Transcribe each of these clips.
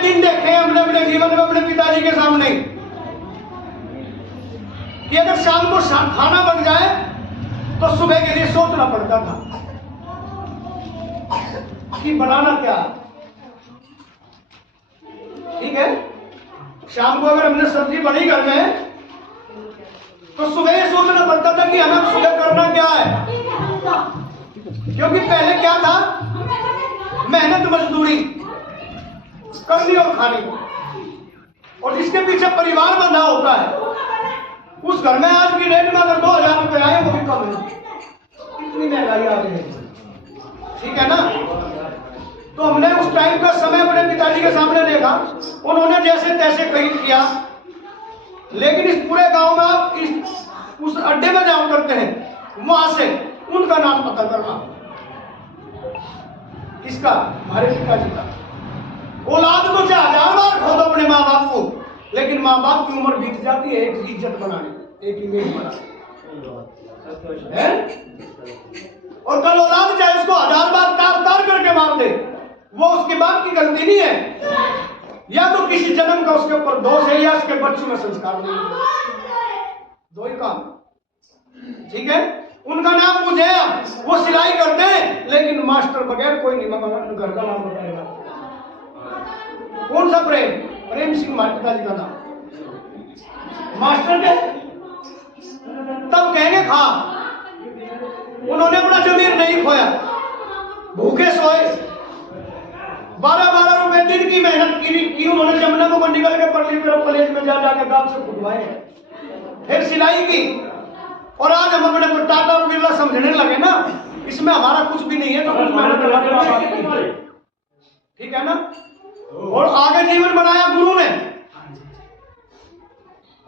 दिन देखे हमने अपने जीवन में अपने पिताजी के सामने कि अगर शाम को खाना बन जाए तो सुबह के लिए सोचना पड़ता था कि बनाना क्या। ठीक है, शाम को अगर हमने सब्जी बनी घर में तो सुबह ये सोचना पड़ता था कि हमें सुबह करना क्या है, क्योंकि पहले क्या था, मेहनत मजदूरी करनी और खानी, और जिसके पीछे परिवार बंधा होता है उस घर में आज की डेट में अगर 2000 रुपए आए वो भी कम है, इतनी महंगाई आ गई है। ठीक है ना। तो हमने उस टाइम का समय अपने पिताजी के सामने देखा, उन्होंने जैसे तैसे खरीद किया, लेकिन इस पूरे गांव में आप उस अड्डे में जाओ करते हैं, वहां से उनका नाम पता करना, किसका, हमारे पिताजी का। औलाद को चाहे 1000 बार खो दो अपने माँ बाप को, लेकिन माँ बाप की उम्र बीत जाती है एक इज्जत बनाने, एक इमेज बनाने। और कल औलाद चाहे उसको 1000 बार तार तार करके मार दे, वो उसके बाप की गलती नहीं है, या तो किसी जन्म का उसके ऊपर दोष है, या उसके बच्चों में संस्कार नहीं है, दो ही काम। ठीक है, उनका नाम मुझे, वो सिलाई करते हैं लेकिन मास्टर बगैर कोई नहीं घर का नाम बताएगा। कौन सा प्रेम? प्रेम सिंह हमारे पिताजी का नाम, मास्टर के तब कहेंगे खा। उन्होंने अपना जमीर नहीं खोया, भूखे सोए, 12-12 रुपए दिन की मेहनत की उन्होंने, जमुना को निकल के परली तरफ कॉलेज में जा जाके गांव से खुदवाए, फिर सिलाई की। और आज हम अपने को टाटा और बिरला समझने लगे ना, इसमें हमारा कुछ भी नहीं है, तो कुछ मेहनत हमारे पास की। ठीक है ना। और आगे जीवन बनाया गुरु ने।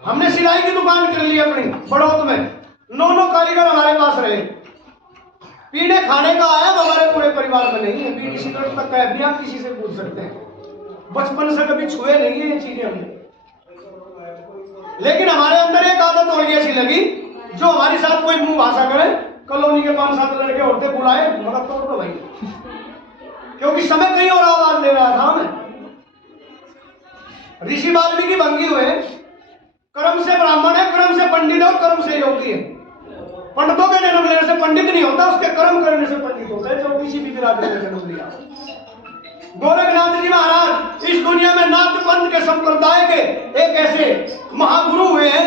हमने सिलाई की दुकान कर ली अपनी बड़ौत में, 9 कारीगर हमारे पास रहे। पीने खाने का आया हमारे पूरे परिवार में नहीं है, बीड़ी सिगरेट तक का भी आप किसी से पूछ सकते हैं, बचपन से कभी छुए नहीं है ये चीजें हमने। लेकिन हमारे अंदर एक आदत और ऐसी लगी, जो हमारे साथ कोई मुंह भाषा करे, कॉलोनी के 5-7 लड़के औरते बुलाए, मगर तोड़ दो भाई, क्योंकि समय कहीं और आवाज दे रहा था हमें। ऋषि वाल्मीकि भंगी हुए, कर्म से ब्राह्मण है, कर्म से पंडित और कर्म से योगी है। पंडितों के जन्म लेने से पंडित नहीं होता, उसके कर्म करने से पंडित होता है, जो किसी भी बिरादरी में जन्म लिया। गोरखनाथ जी महाराज इस दुनिया में नाथ पंथ के संप्रदाय के एक ऐसे महागुरु हुए हैं।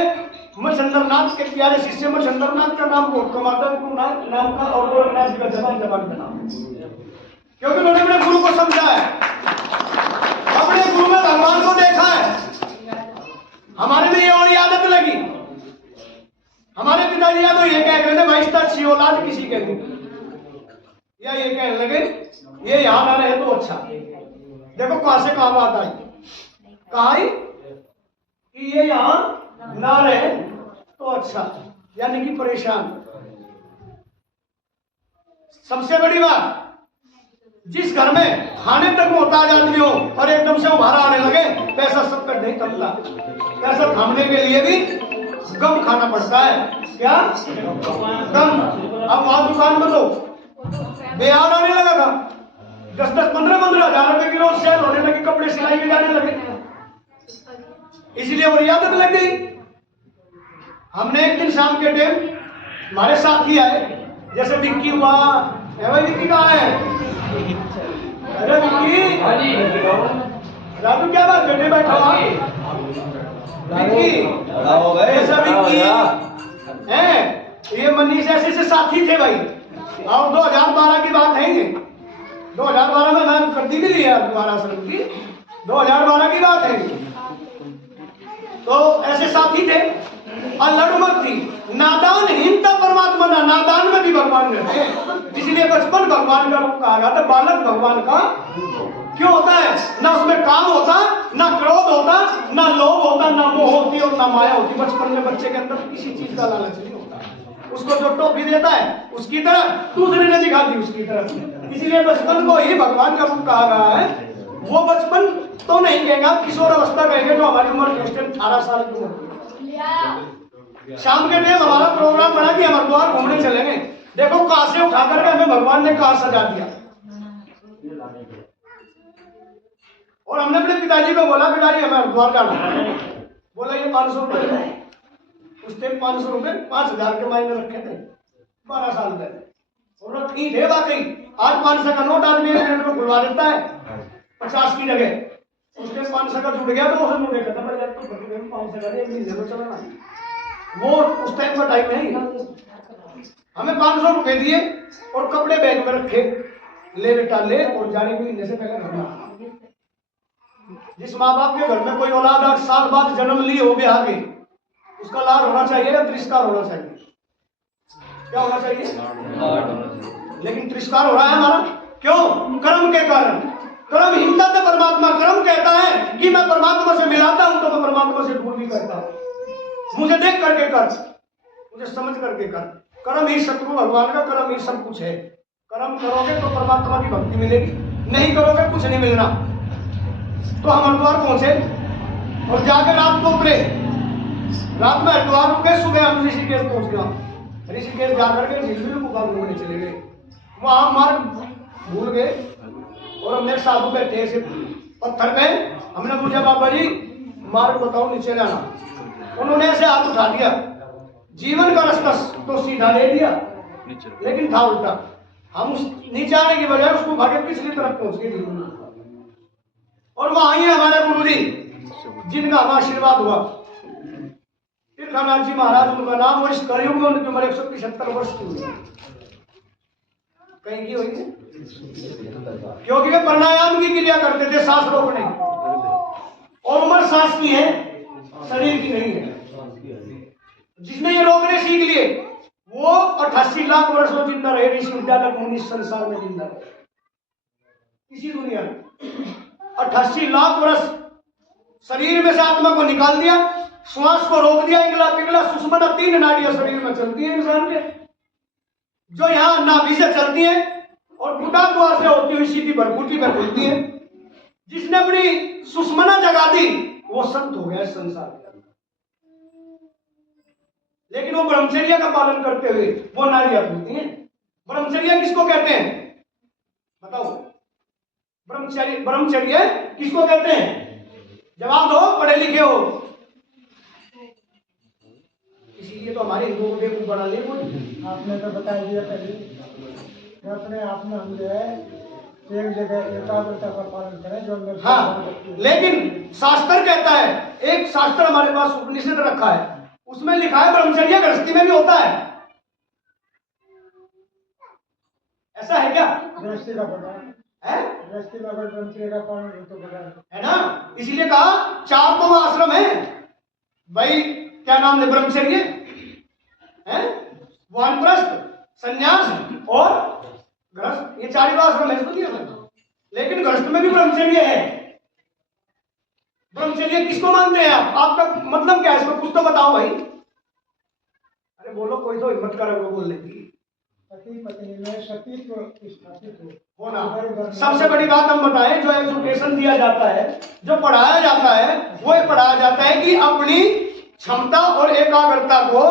मच्छंद्रनाथ के प्यारे शिष्य मच्छंद्रनाथ का नाम बहुत कमाता है, नाम का, और गोरखनाथ जी का जबान का नाम, क्योंकि उन्होंने अपने गुरु को समझा है, अपने गुरु में भगवान को देखा है। हमारे में ये और आदत लगी, हमारे पिताजी या तो ये कह रहे थे भाई इसका अच्छी औलाद किसी के नहीं, या ये कहने लगे ये यहाँ ना रहे तो अच्छा। देखो कहां से कहां बात आई, कहा कि ये यहाँ ना रहे तो अच्छा, यानी कि परेशान। सबसे बड़ी बात, जिस घर में खाने तक मोहताज आदमी हो और एकदम से वो बाहर आने लगे, पैसा सब पर नहीं कमता, पैसा थामने के लिए भी गम खाना पड़ता है। क्या गम? अब वहां दुकान में तो बिहार आने लगा था, 10-10, 15-15 हजार रुपए की रोज सेल होने लगी, कपड़े सिलाई में जाने लगे, इसलिए वो आदत लग गई। हमने एक दिन शाम के टाइम हमारे साथी आए, जैसे विक्की हुआ, भाई विक्की कहाँ है? अरे विक्की, राजू क्या बात, बैठे बैठा हुआ विक्की, ऐसा विक्की है, ये मनीष ऐसे से साथी थे भाई। और 2012 की बात है ये, 2012 में मैं करती भी नहीं है दोबारा शुरू की, 2012 की बात है। तो ऐसे साथी थे, और लड़मत थी, नादान हीनता परमात्मा ना, नादान में भी भगवान रहते हैं, इसलिए बचपन भगवान का रूप कहा जाता है। बालक भगवान का क्यों होता है? ना उसमें काम होता, ना क्रोध होता, ना लोभ होता, ना मोह होती और ना माया होती। बचपन में बच्चे के अंदर किसी चीज का लालच नहीं होता, उसको जो टॉफी देता है उसकी तरफ, दूसरे ने दिखा दी उसकी तरफ, इसलिए बचपन को ही भगवान का रूप कहा गया है। वो बचपन तो नहीं कहेगा, किशोर अवस्था कहेंगे, जो हमारी उम्र 18 साल की उम्र। शाम के टाइम हमारा प्रोग्राम बना कि हम हरिद्वार घूमने चलेंगे। देखो कहां से उठा करके हमें भगवान ने कहां सजा दिया, और हमने अपने पिताजी को बोला, पिताजी हमें हरिद्वार जाना है। बोला ये 500 रुपये। उस टाइम 500 रुपये 5000 के मायने रखे थे 12 साल पहले, और रखी थे वाकई। आज 500 का नोट आदमी 1 मिनट में खुलवा देता है 50 की जगह। उसके 500 का जुड़ गया तो वो मुझे कहता था यार तो 500 का नहीं, महीने में चलना। वो उस टाइम का टाइम है। हमें 500 रुपए दिए और कपड़े बैग में रखे, ले बेटा ले, और जाने के महीने से पहले घर में। जिस माँ बाप के घर में कोई औलाद 8 साल बाद जन्म ली हो गया आगे, उसका लाड होना चाहिए या तिरस्कार होना चाहिए? क्या होना चाहिए? लेकिन तिरस्कार हो रहा है हमारा, क्यों? कर्म के कारण। कर्म हिंसा से परमात्मा, कर्म कहता है कि मैं परमात्मा से मिलाता हूं तो मैं परमात्मा से दूर भी करता हूं। मुझे देख करके कर, मुझे समझ करके कर। कर्म ही शत्रु भगवान का, कर्म ही सब कुछ है। कर्म करोगे तो परमात्मा की भक्ति मिलेगी, नहीं करोगे कुछ नहीं मिलना। तो हम हरिद्वार पहुंचे और जाकर रात को उतरे। रात में हरिद्वार रुके, सुबह हम ऋषिकेश पहुंच गया। ऋषिकेश जाकर के झील गुफा घूमने चले गए। वहां मार्ग भूल गए और हमने साधु बैठे ऐसे पत्थर पे। हमने पूछा बाबा जी मार्ग बताओ, नीचे जाना। उन्होंने ऐसे हाथ उठा दिया। जीवन का रास्ता तो सीधा ले दिया, लेकिन था उल्टा। हम उस नीचे आने की बजाय उसको भागे पिछली तरफ पहुंच गए। और वहां ही हमारे गुरु जी जिनका हमारा आशीर्वाद हुआ, तीर्थनाथ जी महाराज उनका नाम, और इस कलयुग में उनकी उम्र 175 वर्ष की हुई। कहीं की हुई है? क्योंकि वे प्राणायाम की क्रिया करते थे, सांस रोकने की, और उम्र सांस की है, शरीर की नहीं है। जिसने ये रोकने सीख लिए वो 88 लाख वर्षों जिंदा रहे। विश्वविद्यालय मुनि संसार में जिंदा रहे इसी दुनिया में 88 लाख वर्ष। शरीर में से आत्मा को निकाल दिया, श्वास को रोक दिया, इगला पिघला सुषुम्ना, 3 नाड़ियां शरीर में चलती है इंसान के, जो यहाँ नाभि से चलती है और फुटा द्वार से होती हुई सीधी भरभूति में खुलती है। जिसने अपनी सुषुम्ना जगा दी वो संत हो गया संसार में। लेकिन वो ब्रह्मचर्य का पालन करते हुए वो नाड़ियां खुलती हैं। ब्रह्मचर्य किसको कहते हैं बताओ? ब्रह्मचर्य किसको कहते हैं? जवाब दो, पढ़े लिखे हो। इसीलिए तो हमारे हिंदुओं को बेवकूफ बना ले। आपने तो बता दिया पहले, अपने आप में हम जो है एक जगह एकाग्रता का पालन करें जो अंदर। हाँ, लेकिन शास्त्र कहता है, एक शास्त्र हमारे पास उपनिषद रखा है, उसमें लिखा है ब्रह्मचर्य गृहस्थी में भी होता है। ऐसा है क्या? गृहस्थी का पता है, गृहस्थी में अगर ब्रह्मचर्य का पालन तो पता है ना। इसीलिए कहा 4 तो आश्रम है भाई। क्या नाम है? ब्रह्मचर्य है, वानप्रस्थ, संन्यास और गृहस्थ। ये 4 आश्रम है दुनिया में। लेकिन गृहस्थ में भी ब्रह्मचर्य है। ब्रह्मचर्य किसको मानते हैं आप? आपका मतलब क्या है इसको कुछ तो बताओ भाई। अरे बोलो, कोई तो हिम्मत करे वो बोलने की। पति पत्नी में सतीत्व स्थापित हो होना। सबसे बड़ी बात हम बताएं, जो एजुकेशन दिया जाता है, जो पढ़ाया जाता है, वो ये पढ़ाया जाता है कि अपनी क्षमता और एकाग्रता को,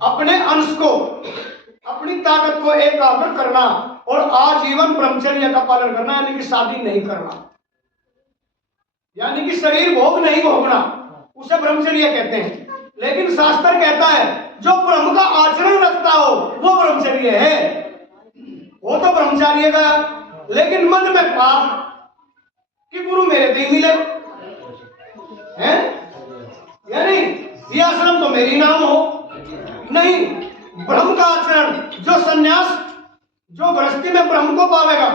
अपने अंश को, अपनी ताकत को एकाग्र करना और आजीवन ब्रह्मचर्य का पालन करना, यानी कि शादी नहीं करना, यानी कि शरीर भोग नहीं भोगना, उसे ब्रह्मचर्य कहते हैं। लेकिन शास्त्र कहता है जो ब्रह्म का आचरण रखता हो वो ब्रह्मचर्य है। वो तो ब्रह्मचार्य का, लेकिन मन में पाप कि गुरु मेरे नहीं मिले हैं, यानी ये आश्रम तो मेरी नाम हो नहीं। ब्रह्म का आचरण, जो सन्यास, जो गृहस्थी में ब्रह्म को पावेगा,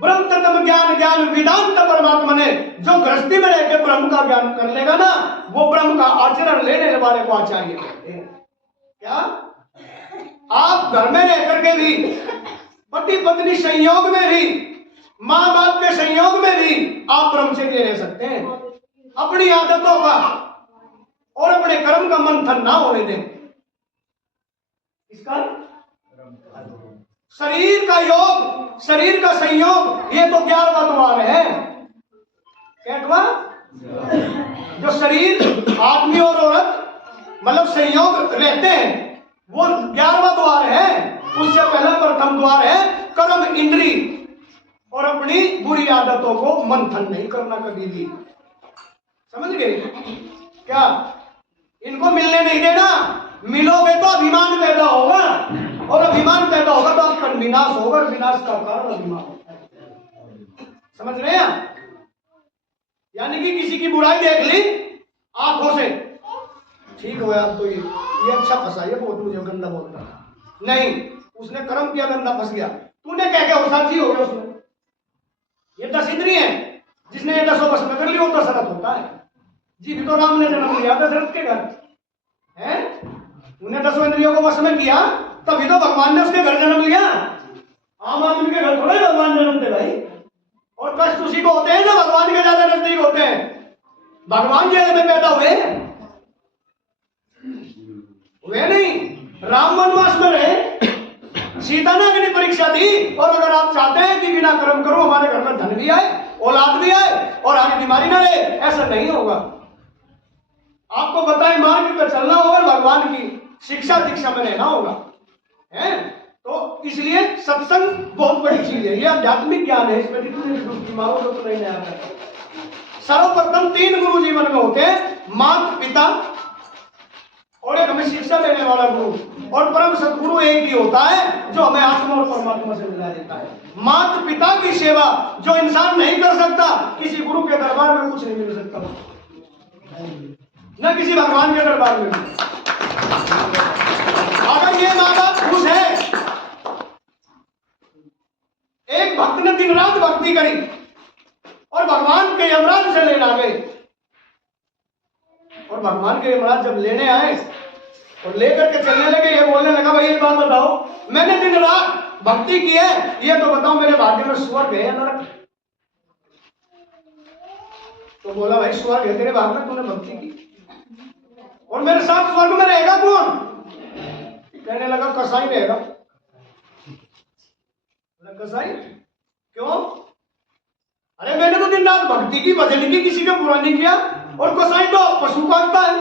ब्रह्म तत्व ज्ञान वेदांत परमात्मा ने जो गृहस्थी में रहकर ब्रह्म का ज्ञान कर लेगा ना, वो ब्रह्म का आचरण लेने वाले को आचार्य कहते हैं। क्या आप घर में रह करके भी, पति पत्नी संयोग में भी, माँ बाप के संयोग में भी आप ब्रह्मचर्य रह सकते हैं। अपनी आदतों का और अपने कर्म का मंथन ना होने दें। इसका शरीर का योग, शरीर का संयोग, ये तो 11वां द्वार है। क्या? जो शरीर आदमी और औरत मतलब संयोग रहते हैं, वो 11वां द्वार है। उससे पहला प्रथम द्वार है कर्म इंद्री। और अपनी बुरी आदतों को मंथन नहीं करना कभी भी। समझ गए क्या? इनको मिलने नहीं देना। मिलोगे तो अभिमान पैदा होगा, और अभिमान पैदा होगा तो आपका विनाश होगा, और विनाश का कारण अभिमान होता है। समझ रहे हैं? यानी कि किसी की बुराई देख ली आंखों से, ठीक हो आप तो ये अच्छा फंसा, ये बहुत मुझे गंदा बोलता नहीं, उसने कर्म किया, गंदा फंस गया। तूने क्या क्या साथी हो गया उसमें? ये 10 इंद्रिय है, जिसने ये 10 वश में कर ली वो दशरथ होता है जी। भी तो राम ने जन्म लिया दशरथ के घर है, उन्हें 10 इंद्रियों को वश में किया, तभी तो भगवान ने उसके घर जन्म लिया। आम आदमी के घर थोड़े भगवान जन्म दे भाई। और कष्ट उसी को होते हैं जो भगवान के ज्यादा नजदीक होते हैं। भगवान जेल में पैदा हुए नहीं, राम वनवास में रहे, सीता ने अग्नि परीक्षा दी। और अगर आप चाहते हैं कि बिना कर्म करो हमारे घर में धन भी आए, औलाद भी आए और आगे बीमारी ना रहे, ऐसा नहीं होगा। आपको बताए मार्ग पर चलना होगा, भगवान की शिक्षा दीक्षा में रहना होगा, है? तो इसलिए सत्संग बहुत बड़ी चीज है, ये आध्यात्मिक ज्ञान है, इसमें जितनी मारो तो नहीं आता। सर्वप्रथम 3 गुरु जीवन में होते हैं, माता पिता और एक हमें शिक्षा देने वाला गुरु, और परम सदगुरु एक ही होता है जो हमें आत्मा और परमात्मा से मिला देता है। माता पिता की सेवा जो इंसान नहीं कर सकता, किसी गुरु के दरबार में कुछ नहीं मिल सकता, न किसी भगवान के दरबार में। अगर ये माँ बाप खुश है, एक भक्त ने दिन रात भक्ति करी और भगवान के यमराज से लेने आ गए, और भगवान के यमराज जब लेने आए और लेकर के चलने लगे, ये बोलने लगा भाई एक बात बताओ, मैंने दिन रात भक्ति की है, ये तो बताओ मेरे भाग्य में स्वर्ग है या नरक? तो बोला भाई स्वर्ग है तेरे भाग्य में, तूने भक्ति की, और मेरे साथ स्वर्ग में रहेगा कौन? कहने लगा कसाई रहेगा। कसाई क्यों? अरे मैंने तो दिन रात भक्ति की, भजन की, किसी का बुरा नहीं किया, और कसाई तो पशु काटता है,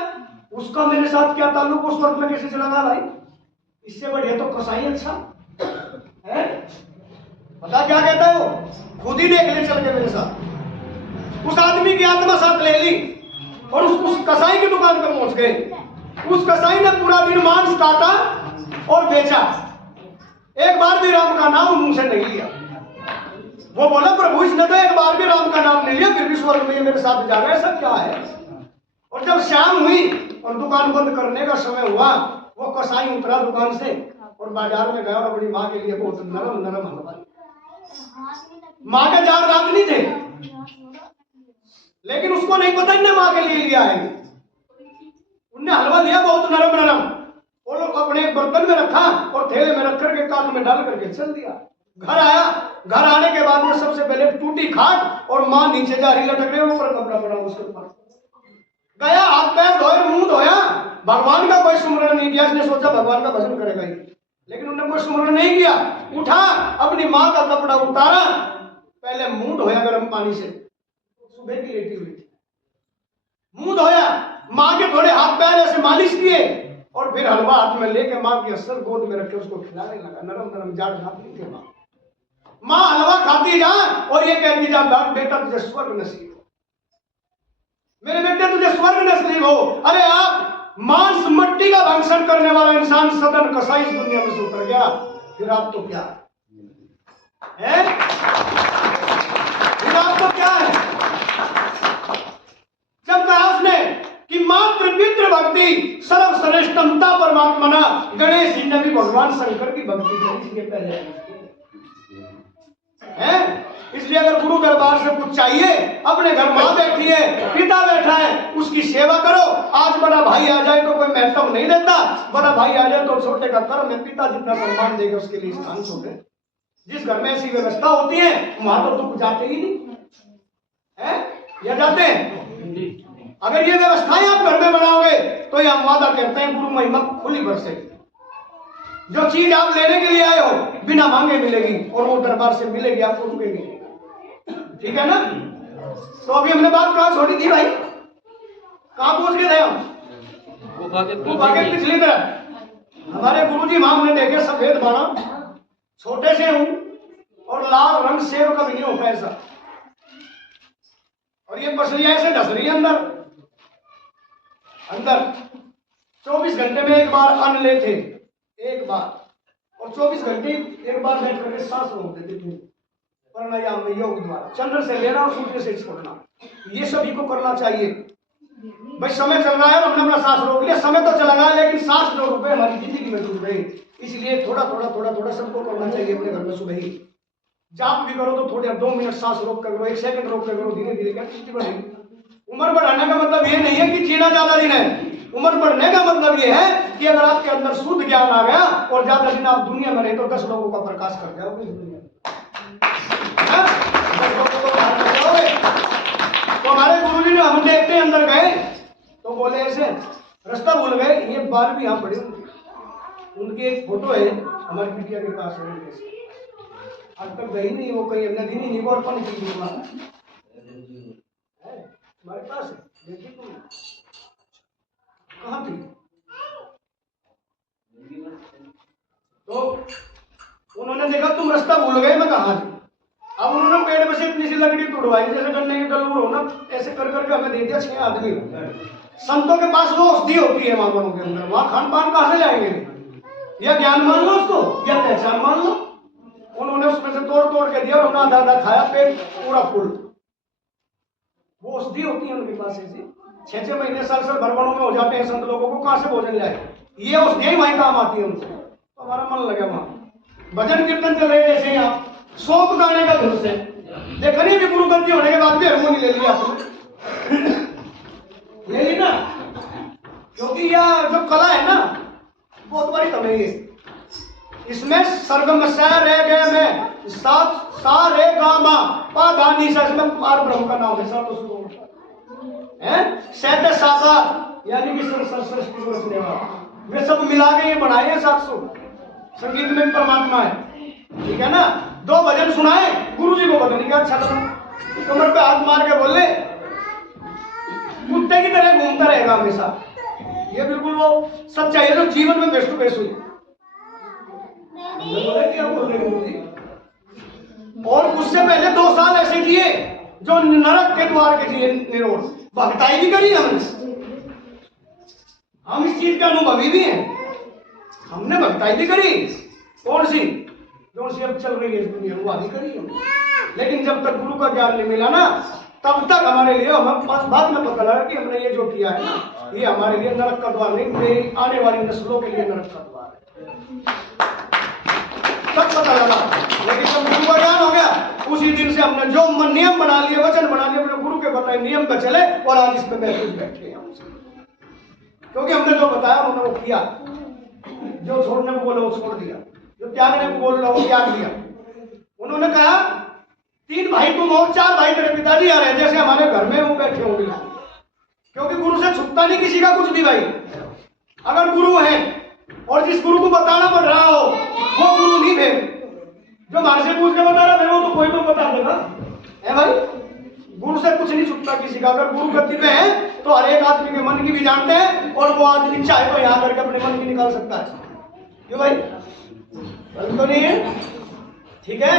उसका मेरे साथ क्या ताल्लुक? उस वक्त में कैसे चला भाई? इससे बढ़िया तो कसाई अच्छा है। पता क्या कहता है वो? खुद ही देख ले चल के मेरे साथ। उस आदमी की आत्मा साथ ले ली और उस कसाई की दुकान पर पहुंच गए। उस कसाई ने पूरा दिन मांस काटा और बेचा, एक बार भी राम का नाम मुंह से नहीं लिया। वो बोला प्रभु इसने तो एक बार भी राम का नाम नहीं लिया, फिर भी स्वर्ग में मेरे साथ जा रहा है, सब क्या है? और जब शाम हुई और दुकान बंद करने का समय हुआ, वो कसाई उतरा दुकान से और बाजार में गया और अपनी माँ के लिए बहुत नरम नरम हलवा। माँ के 4 दांत नहीं थे, लेकिन उसको नहीं पता इन्हें माँ के लिए लिया है। उनने हलवा लिया बहुत नरम नरम, और अपने बर्तन में रखा और थैले में रख करके कान में डाल करके चल दिया। घर आया, घर आने के बाद में सबसे पहले टूटी खाट और माँ नीचे जा रही लटक रही, ऊपर कपड़ा पड़ा उसके ऊपर। गया, हाथ पैर धोए, मुंह धोया, भगवान का कोई सुमरण नहीं किया। इसने सोचा भगवान का भजन करेगा ही, लेकिन उन्होंने कोई सुमरण नहीं किया। उठा, अपनी माँ का कपड़ा उतारा, पहले मुंह धोया गर्म पानी से, सुबह की लेटी हुई थी, मुंह धोया, माँ के थोड़े हाथ पैर ऐसे मालिश किए, और फिर हलवा हाथ में लेके माँ की असल गोद में रखे उसको खिलाने लगा। नरम नरम जाड़ खाती थी माँ, हलवा खाती जा और ये कहती जा बेटा तुझे स्वर्ग नसीब हो, मेरे बेटे तुझे स्वर्ग नसीब हो। अरे आप मांस मट्टी का भक्षण करने वाला इंसान सदन कसाई इस दुनिया में से उतर गया, फिर आप तो क्या है? फिर आप तो क्या है? जब कहा उसने कि मात्र पितृ भक्ति सर्वश्रेष्ठता परमात्मा, गणेश जी ने भी भगवान शंकर की भक्ति करी इसके पहले है। इसलिए अगर गुरु दरबार से कुछ चाहिए, अपने घर माँ बैठी है, पिता बैठा है, उसकी सेवा करो। आज बड़ा भाई आ जाए तो कोई महत्व नहीं देता, बड़ा भाई आ जाए तो छोटे का कर्म है, पिता जितना सम्मान देगा उसके लिए स्थान छोटे। जिस घर में ऐसी व्यवस्था होती है वहां तो तुम जाते ही नहीं है, या जाते हैं? अगर ये व्यवस्थाएं आप घर में बनाओगे तो ये हम वादा करते हैं गुरु महिमा खुली बरसेगी। जो चीज आप लेने के लिए आए हो बिना मांगे मिलेगी, और वो दरबार से मिलेगी, आपको रुकेगी। ठीक है ना? तो अभी हमने बात कहाँ छोड़ी थी भाई? कहाँ पहुंच गए थे हम? गुफा के पिछली तरफ हमारे गुरुजी वहां हमने देखे सफेद बाणा, छोटे से हूं, और लाल रंग सेब का भी नहीं होता ऐसा। और ये मछलियां ऐसे ढस रही है अंदर अंदर। 24 घंटे में एक बार अन्न लेते, एक बार, और 24 घंटे एक बार बैठ करके सांस रोक देते थे प्राणायाम में, योग द्वारा। चंद्र से लेना और सूर्य से छोड़ना, ये सभी को करना चाहिए। भाई समय चल रहा है, हमने अपना सांस रोक लिया, समय तो चला गया, लेकिन सांस जो रुके हमारी जिंदगी में डूब गई। इसलिए थोड़ा थोड़ा सबको करना चाहिए अपने घर में। सुबह ही जाप भी करो तो थोड़े 2 मिनट सांस रोक कर करो, 1 सेकंड रोक कर करो, धीरे धीरे क्या स्थिति बढ़ेगी। उम्र बढ़ाने का मतलब ये नहीं है कि जीना ज्यादा दिन है। उम्र बढ़ने का मतलब ये है कि अगर आपके अंदर शुद्ध ज्ञान आ गया और ज्यादा दिन आप दुनिया में रहे तो 10 लोगों का प्रकाश कर जाओगे इस दुनिया में। तो हमारे गुरुजी ने, हम देखते अंदर गए तो बोले ऐसे, रास्ता भूल गए। ये बाल भी यहाँ पड़े, उनकी एक फोटो है हमारी बिटिया के पास है। आज तक गई नहीं वो, कहीं नदी नहीं को अर्पण की हमारे पास है। देखिए तुम कहाँ थी? तो उन्होंने देखा तुम रास्ता भूल गए, मैं कहाँ थी। अब उन्होंने पेड़ में से इतनी सी लकड़ी तोड़वाई, जैसे गन्ने की गलूर हो ना, ऐसे कर करके हमें दे दिया 6 आदमी। संतों के पास वो औषधि होती है महावनों के अंदर, वहां खान पान कहाँ से जाएंगे? या ज्ञान मान लो उसको, या पहचान मान लो। उन्होंने उसमें से तोड़ तोड़ के दिया और अपना आधा आधा खाया, पेट पूरा फुल। वो औषधि होती है उनके पास ऐसी। 6-6 महीने साल भरवनों में हो जाते हैं संत लोगों को, कहाँ से भोजन जाए? ये औषधि वहीं काम आती है उनको। तो हमारा मन लगा वहां, भजन कीर्तन चल रहे जैसे यहाँ शौक गाने का धुन से। देखा नहीं भी गुरु गद्दी होने के बाद भी हारमोनी ले लिया आपने ले ली ना, क्योंकि यह जो कला है ना बहुत बड़ी कमाई है। इसमें सरगम सा रे गे में सात सा रे गा मा पा धा नी सा, इसमें पार ब्रह्म का नाम है। सब उसको हैं सैते साकार, यानी कि सृष्टि को रचने वाला, वे सब मिला के ये बनाए हैं 700। संगीत में परमात्मा है, ठीक है ना। 2 भजन सुनाए, गुरु जी को भजन नहीं अच्छा लगा, कमर पे हाथ मार के बोले, कुत्ते की तरह घूमता रहेगा हमेशा। ये बिल्कुल वो सच्चाई है जो जीवन में फेस टू फेस हुई। और उससे पहले 2 साल ऐसे किए जो नरक के द्वार के लिए निरोध। भक्ताई भी करी हमने, हम इस चीज के अनुभवी भी हैं। हमने भक्ताई भी करी, कौन सी अब चल रही है इस दुनिया में, वो आदि करी हमने। लेकिन जब तक गुरु का ज्ञान नहीं मिला ना, तब तक हमारे लिए, हम बाद में पता लगा कि हमने ये जो किया है ना, ये हमारे लिए नरक का द्वार नहीं, मेरी आने वाली नस्लों के लिए नरक का द्वार है। सब पता लगा। लेकिन जब गुरु का ज्ञान हो गया, उसी दिन से हमने जो नियम बना लिए, वचन बना लिए, अपने गुरु के बताए नियम पे चले, और आज इस पे महफूज बैठे हैं। क्योंकि हमने जो बताया उन्होंने वो किया, जो छोड़ने को बोला वो छोड़ दिया, जो त्यागने को बोल रहा वो त्याग दिया। उन्होंने कहा 3 भाई तुम और 4 भाई तेरे पिताजी आ रहे हैं, जैसे हमारे घर में वो बैठे होंगे। क्योंकि गुरु से छुपता नहीं किसी का कुछ भी भाई। अगर गुरु है और जिस गुरु को बताना पड़ रहा हो वो गुरु नहीं है, जो हमारे से पूछ के बता रहा है वो तो कोई तो बता देगा, है भाई। गुरु से कुछ नहीं छुपता किसी का। अगर गुरु गद्दी पे है तो हर एक आदमी के मन की भी जानते हैं, और वो आदमी चाहे तो यहाँ करके अपने मन की निकाल सकता है। क्यों भाई? तो नहीं है, ठीक है।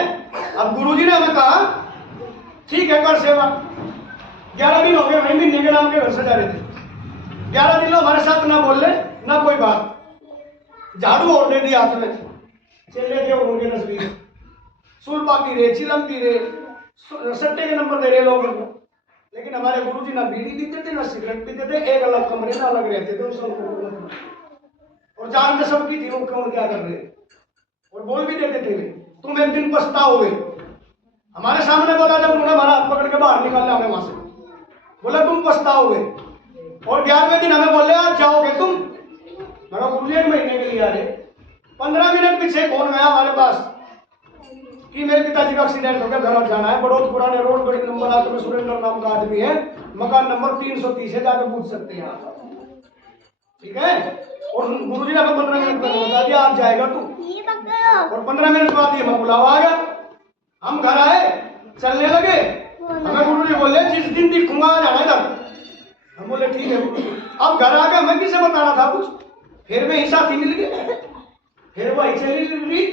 अब गुरुजी ने हमें कहा ठीक है कर सेवा। 11 दिन हो गए, वही महीने के नाम के घर से जा रहे थे। 11 दिन हमारे साथ ना बोल ले ना कोई बात, झाड़ू और दे दिया हाथ में, चले थे उनके नजदीक, सुलपा पी रहे, चिलम पी रहे, सट्टे के नंबर दे रहे लोगों को। लेकिन हमारे गुरुजी ना बीड़ी पीते थे ना सिगरेट पीते थे, एक अलग कमरे में अलग रहते थे सब, और जानते सबकी थी वो कौन क्या कर रहे, और बोल भी देते थे तुम एक दिन पछताओगे। हमारे सामने बोला, जब उन्होंने हमारा हाथ पकड़ के बाहर निकाला हमें वहां से, बोला तुम पछताओगे। और 11वें दिन हमें बोले आज जाओगे तुम। मैं गुरुजी 1 महीने के लिए आ रहे। 15 मिनट पीछे फोन गया हमारे पास कि मेरे पिताजी का एक्सीडेंट हो गया, घर जाना है, बड़ोद पुराने रोड, बड़ी नंबर आते में सुरेंद्र नाम का आदमी है, मकान नंबर 330 है, जाकर पूछ सकते हैं आप, ठीक है। और गुरुजी ने हमें 15 मिनट में बता दिया आप जाएगा तू, और 15 मिनट बाद ही हमें बुलावा आ गया। हम घर आए, चलने लगे, हमें गुरुजी बोले जिस दिन दिखूंगा आ जाना इधर। हम बोले ठीक है। अब घर आके हमें किसे बताना था कुछ, फिर में ही साथी मिल गए, फिर वही चली गई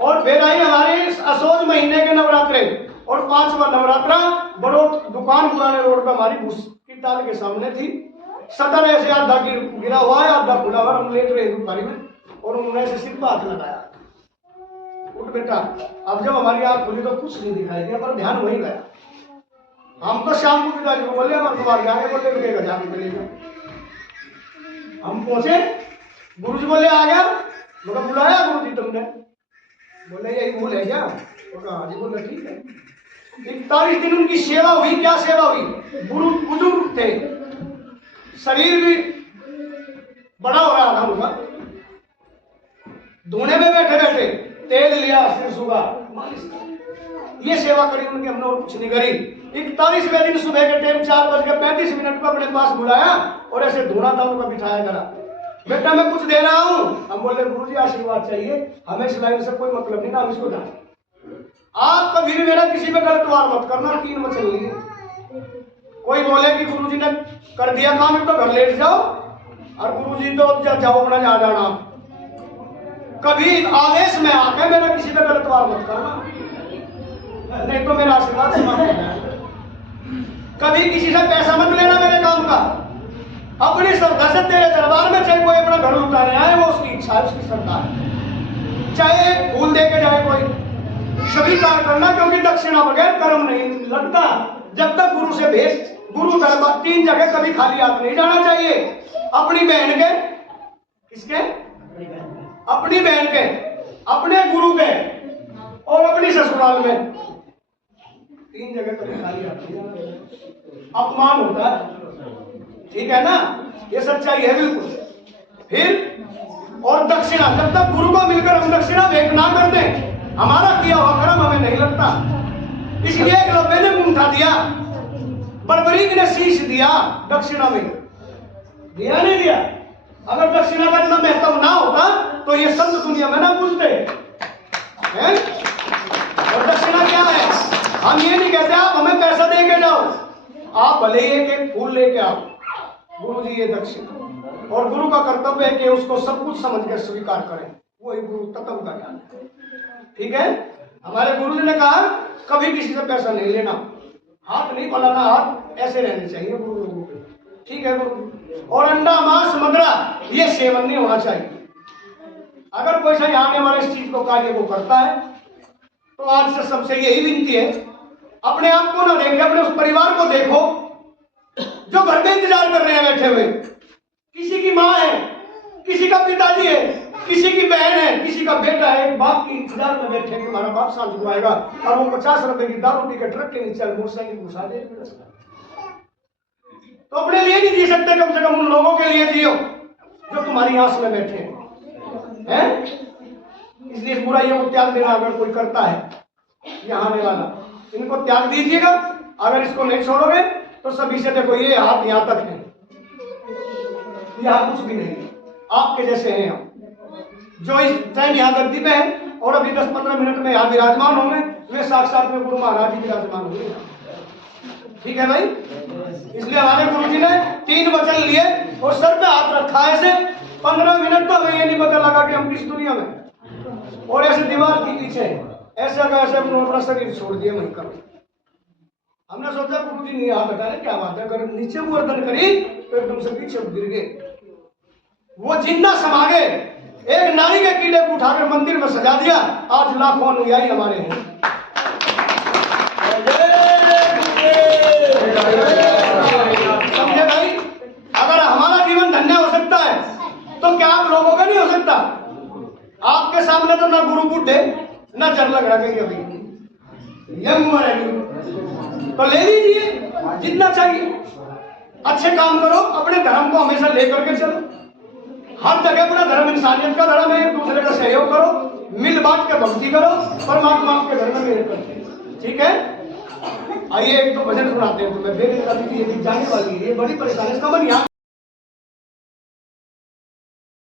और फिर आई हमारे असोज महीने के नवरात्रे और 5वां नवरात्रा बड़ो दुकान पुराने रोड पे हमारी भूस की ताल के सामने थी। शटर ऐसे आधा गिरा हुआ है, आधा खुला हुआ, हम लेट रहे दुकानी में और उन्होंने ऐसे सिर पर हाथ लगाया, उठ बेटा। अब जब हमारी आंख खुली तो कुछ नहीं दिखाई दिया, पर ध्यान वही गया। हम तो शाम को पिताजी को बोले हमारे तुम्हारे आगे बोले रुकेगा जाके चलेगा। हम पहुंचे, गुरुजी बोले आ गया। मगर बुलाया गुरुजी तुमने? बोले यही भूल है क्या? हाँ जी। बोले ठीक है। 41 दिन उनकी सेवा हुई। क्या सेवा हुई? बुजुर्ग थे, शरीर भी बड़ा हो रहा था उनका। धोने में बैठे बैठे तेल लिया, सिर सुगा, ये सेवा करी उनकी, हमने और कुछ नहीं करी। 41वें दिन सुबह के टाइम 4:35 पर अपने पास बुलाया और ऐसे धोना था उनका, बिठाया करा। बेटा मैं कुछ दे रहा हूं। हम बोले गुरुजी आशीर्वाद चाहिए, हमें इस लाइन से कोई मतलब नहीं ना, हम इसको जाने। आप कभी भी मेरा किसी पे गलत वार मत करना। 3 वचन लिए। कोई बोले कि गुरुजी ने कर दिया काम, तो घर लेट जाओ, और गुरुजी तो जाओ अपना जा जाना। कभी आवेश में आके मेरा किसी पे गलत वार मत करना, नहीं तो मेरा आशीर्वाद समाप्त हो जाएगा। कभी किसी से पैसा मत लेना मेरे काम का। अपनी श्रद्धा से तेरे दरबार में चाहे कोई अपना घर लुटाने आए, वो उसकी इच्छा है, उसकी श्रद्धा है। चाहे फूल दे के जाए कोई, स्वीकार करना, क्योंकि दक्षिणा बगैर कर्म नहीं लगता। जब तक गुरु से भेज, गुरु दरबार 3 जगह कभी खाली हाथ नहीं जाना चाहिए। अपनी बहन के, किसके? अपनी बहन के, अपने गुरु के, और अपनी ससुराल में। 3 जगह कभी खाली हाथ नहीं जाना चाहिए। अपमान होता है, ठीक है ना? ये सच्चाई है बिल्कुल। फिर और दक्षिणा, जब तक गुरु को मिलकर हम दक्षिणा भेंट ना कर दें, हमारा किया हुआ कर्म हमें नहीं लगता। इसलिए एकलव्य ने मुंठा दिया, बर्बरीक ने शीश दिया, दक्षिणा में दिया नहीं दिया। अगर दक्षिणा का इतना महत्व ना होता तो ये संत दुनिया में ना पूछते हैं। और दक्षिणा क्या है? हम ये नहीं कहते आप हमें पैसा दे के जाओ, आप भले ही एक फूल लेके आओ। गुरु जी ये दक्षिणा, और गुरु का कर्तव्य है कि उसको सब कुछ समझ कर स्वीकार करें। वही गुरु तत्व का ज्ञान है, ठीक है? हमारे गुरु जी ने कहा कभी किसी से पैसा नहीं लेना, हाथ नहीं फैलाना, हाथ ऐसे रहने चाहिए गुरु लोगों के, ठीक है गुरु? और अंडा मांस मदरा ये सेवन नहीं होना चाहिए। अगर कोई सा आने वाले इस चीज को कार्य को करता है तो आज से सबसे यही विनती है, अपने आप को ना देखे, अपने उस परिवार को देखो जो घर में इंतजार कर रहे हैं बैठे हुए। किसी की माँ है, किसी का पिताजी है, किसी की बहन है, किसी का बेटा है, एक बाप की इंतजार में बैठे कि हमारा बाप सांझ को आएगा और वो 50 रुपए की दारू पी के ट्रक के नीचे मोटरसाइकिल घुसा दे। तो अपने लिए नहीं जी सकते, कम से कम उन लोगों के लिए जियो जो तुम्हारी आंख में बैठे हैं। इसलिए इस बुराइयों को त्याग देना अगर कोई करता है यहाँ आने वाला, इनको त्याग दीजिएगा। अगर इसको नहीं छोड़ोगे तो सभी से देखो ये हाथ यहाँ तक है, यहाँ कुछ भी नहीं, आपके जैसे हैं हम, जो इस टाइम यहाँ गद्दी पे है और अभी 10-15 मिनट में यहाँ विराजमान होंगे, वे साक्षात में गुरु महाराज जी विराजमान होंगे, ठीक है भाई? इसलिए हमारे गुरु जी ने 3 वचन लिए और सर पे हाथ रखा ऐसे 15 मिनट तो हमें ये नहीं पता लगा कि हम किस दुनिया में, और ऐसे दीवार के पीछे ऐसे अपना शरीर छोड़ दिया वहीं कर। हमने सोचा गुरु जी नहीं हाथ हटा रहे, क्या बात है? अगर नीचे गर्दन करी तो एकदम से पीछे गिर गए। वो जिंदा समा गए, एक नारी के कीड़े को उठाकर मंदिर में सजा दिया। आज लाखों अनुयायी हमारे हैं। समझे भाई? अगर हमारा जीवन धन्य हो सकता है तो क्या आप लोगों का नहीं हो सकता? आपके सामने तो ना गुरु बुढ़े ना जर लग रहा कहीं, अभी ये उम्र है तो ले लीजिए जितना चाहिए। अच्छे काम करो, अपने धर्म को हमेशा लेकर के चलो। हर जगह अपना धर्म इंसानियत का धर्म है, एक दूसरे का सहयोग करो, मिल बांट के भक्ति करो, परमात्मा के घर में मेहर करते, ठीक है? आइए एक तो भजन सुनाते हैं तुम्हें, जाने वाली है, ये बड़ी परेशानी, इसका मन यहाँ